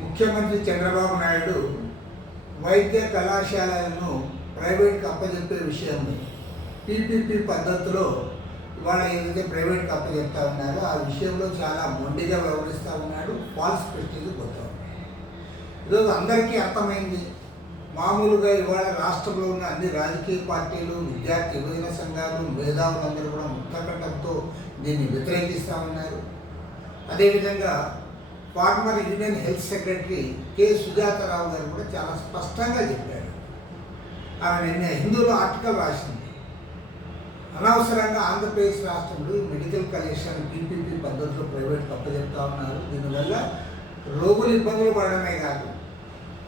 ముఖ్యమంత్రి చంద్రబాబు నాయుడు వైద్య కళాశాలలను ప్రైవేట్కి అప్పచెప్పే విషయంలో పీపీపీ పద్ధతిలో ఇవాళ ఏదైతే ప్రైవేట్కి అప్పచెప్తా ఉన్నారో ఆ విషయంలో చాలా మొండిగా వ్యవహరిస్తూ ఉన్నాడు ఫాల్స్ ప్రెస్టీజ్ పోతా ఉన్నాడు. ఈరోజు అందరికీ అర్థమైంది మామూలుగా ఇవాళ రాష్ట్రంలో ఉన్న అన్ని రాజకీయ పార్టీలు విద్యార్థి యువజన సంఘాలు మేధావులందరూ కూడా ముక్తకటంతో దీన్ని వ్యతిరేకిస్తూ ఉన్నారు. అదేవిధంగా farmer union health secretary K. Sujatha Rao గారు కూడా చాలా స్పష్టంగా చెప్పారు. ఆమె నిన్న హిందూలో ఆర్టికల్ రాసింది. అనవసరంగా ఆంధ్రప్రదేశ్ రాష్ట్రంలో మెడికల్ కలెక్షన్ పీపీపీ పద్ధతిలో ప్రైవేట్ అప్పచెప్తా ఉన్నారు. దీనివల్ల రోగులు ఇబ్బందులు పడడమే కాదు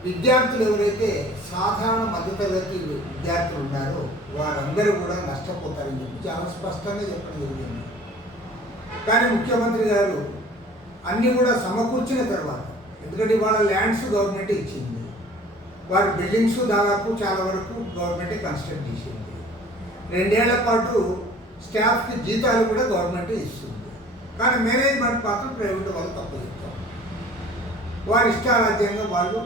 విద్యార్థులు ఎవరైతే సాధారణ మధ్యతరగతి విద్యార్థులు ఉన్నారో వారందరూ కూడా నష్టపోతారని చెప్పి చాలా స్పష్టంగా చెప్పడం జరిగింది. కానీ ముఖ్యమంత్రి గారు అన్నీ కూడా సమకూర్చిన తర్వాత ఎందుకంటే ఇవాళ ల్యాండ్స్ గవర్నమెంట్ ఇచ్చింది. వారి బిల్డింగ్స్ దాదాపు చాలా వరకు గవర్నమెంటే కన్స్ట్రక్ట్ చేసింది. రెండేళ్ళ పాటు స్టాఫ్కి జీతాలు కూడా గవర్నమెంట్ ఇస్తుంది. కానీ మేనేజ్మెంట్ మాత్రం ప్రైవేట్ వాళ్ళకి అప్పచెప్తాం వారి ఇష్టారాజ్యంగా వాళ్ళు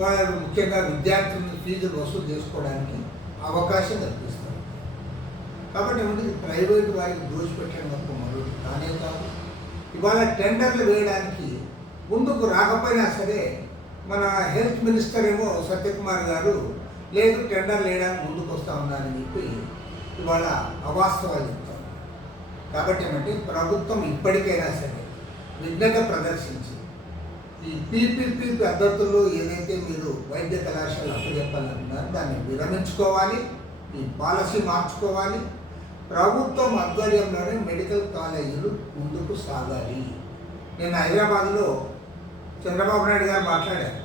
వారు ముఖ్యంగా విద్యార్థులను ఫీజులు వసూలు చేసుకోవడానికి అవకాశం కల్పిస్తారు. కాబట్టి ఏమంటే ప్రైవేట్ వారికి దోషిపెట్టడం తప్ప మరొకటి కానే కాదు. ఇవాళ టెండర్లు వేయడానికి ముందుకు రాకపోయినా సరే మన హెల్త్ మినిస్టర్ ఏమో సత్యకుమార్ గారు లేదు టెండర్ వేయడానికి ముందుకు వస్తా ఉన్నారని చెప్పి ఇవాళ అవాస్తవాలు చెప్తాను కాబట్టి ఏమంటే ప్రభుత్వం ఇప్పటికైనా సరే విజ్ఞత ప్రదర్శించి ఈ పీపీపీ పద్ధతుల్లో ఏదైతే మీరు వైద్య కళాశాల అప్పచెప్పాలనుకున్నారో దాన్ని విరమించుకోవాలి ఈ పాలసీ మార్చుకోవాలి. ప్రభుత్వం ఆధ్వర్యంలోనే మెడికల్ ప్రజలు ముందుకు సాగాలి. నేను హైదరాబాద్లో చంద్రబాబు నాయుడు గారు మాట్లాడారు.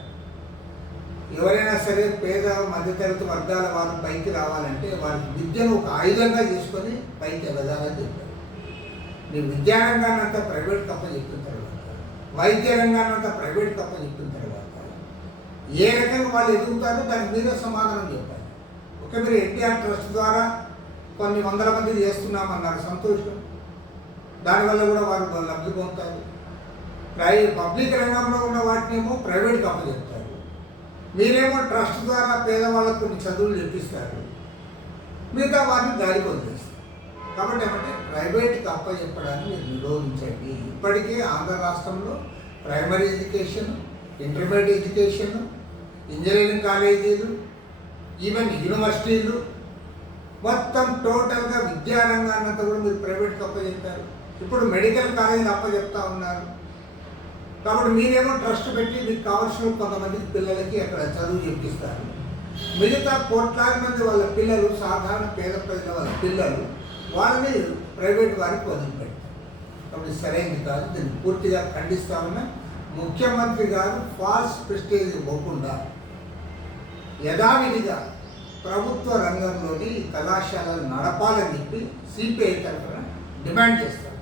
ఎవరైనా సరే పేద మధ్యతరగతి వర్గాల వారు పైకి రావాలంటే వారికి విద్యను ఒక ఆయుధంగా చేసుకొని పైకి ఎదగాలని చెప్పారు. నీ విద్యా అంతా ప్రైవేట్ కప్ప చెప్పిన తర్వాత వైద్య రంగానంత ప్రైవేట్ కప్ప చెప్పిన తర్వాత ఏ రకంగా వాళ్ళు ఎదుగుతారో దానికి మీరే సమాధానం చెప్పాలి. ఓకే మీరు ఎన్టీఆర్ ట్రస్ట్ ద్వారా కొన్ని వందల మంది చేస్తున్నామన్నారు సంతోషం. దానివల్ల కూడా వారు లబ్ధి పొందుతారు. ప్రై పబ్లిక్ రంగంలో ఉన్న వాటినేమో ప్రైవేట్కి అప్పచెప్తారు మీరేమో ట్రస్ట్ ద్వారా పేదవాళ్ళకు కొన్ని చదువులు చెప్పిస్తారు మిగతా వారిని దారి వదిలేస్తారు కాబట్టి ఏమంటే ప్రైవేట్కి అప్పచెప్పడాన్ని మీరు నిరోధించండి. ఇప్పటికే ఆంధ్ర రాష్ట్రంలో primary education intermediate education engineering కాలేజీలు ఈవెన్ యూనివర్సిటీలు మొత్తం టోటల్గా విద్యారంగాన్ని అంతా కూడా మీరు ప్రైవేట్కి అప్పచెప్పారు ఇప్పుడు మెడికల్ కాలేజీలు అప్పచెప్తా ఉన్నారు. కాబట్టి మీరేమో ట్రస్ట్ పెట్టి మీకు కావాల్సిన కొంతమందికి పిల్లలకి అక్కడ చదువు చెప్పిస్తారు. మిగతా కోట్లాది మంది వాళ్ళ పిల్లలు సాధారణ పేద ప్రజల వాళ్ళ పిల్లలు వాళ్ళని ప్రైవేట్ వారికి వదిలిపెట్టారు కాబట్టి సరైనది కాదు దీన్ని పూర్తిగా ఖండిస్తామని ముఖ్యమంత్రి గారు ఫాల్స్ ప్రెస్టేజ్ ఇవ్వకుండా యథావిధిగా ప్రభుత్వ రంగంలోని కళాశాలలు నడపాలని చెప్పి సిపిఐ తరఫున డిమాండ్ చేస్తారు.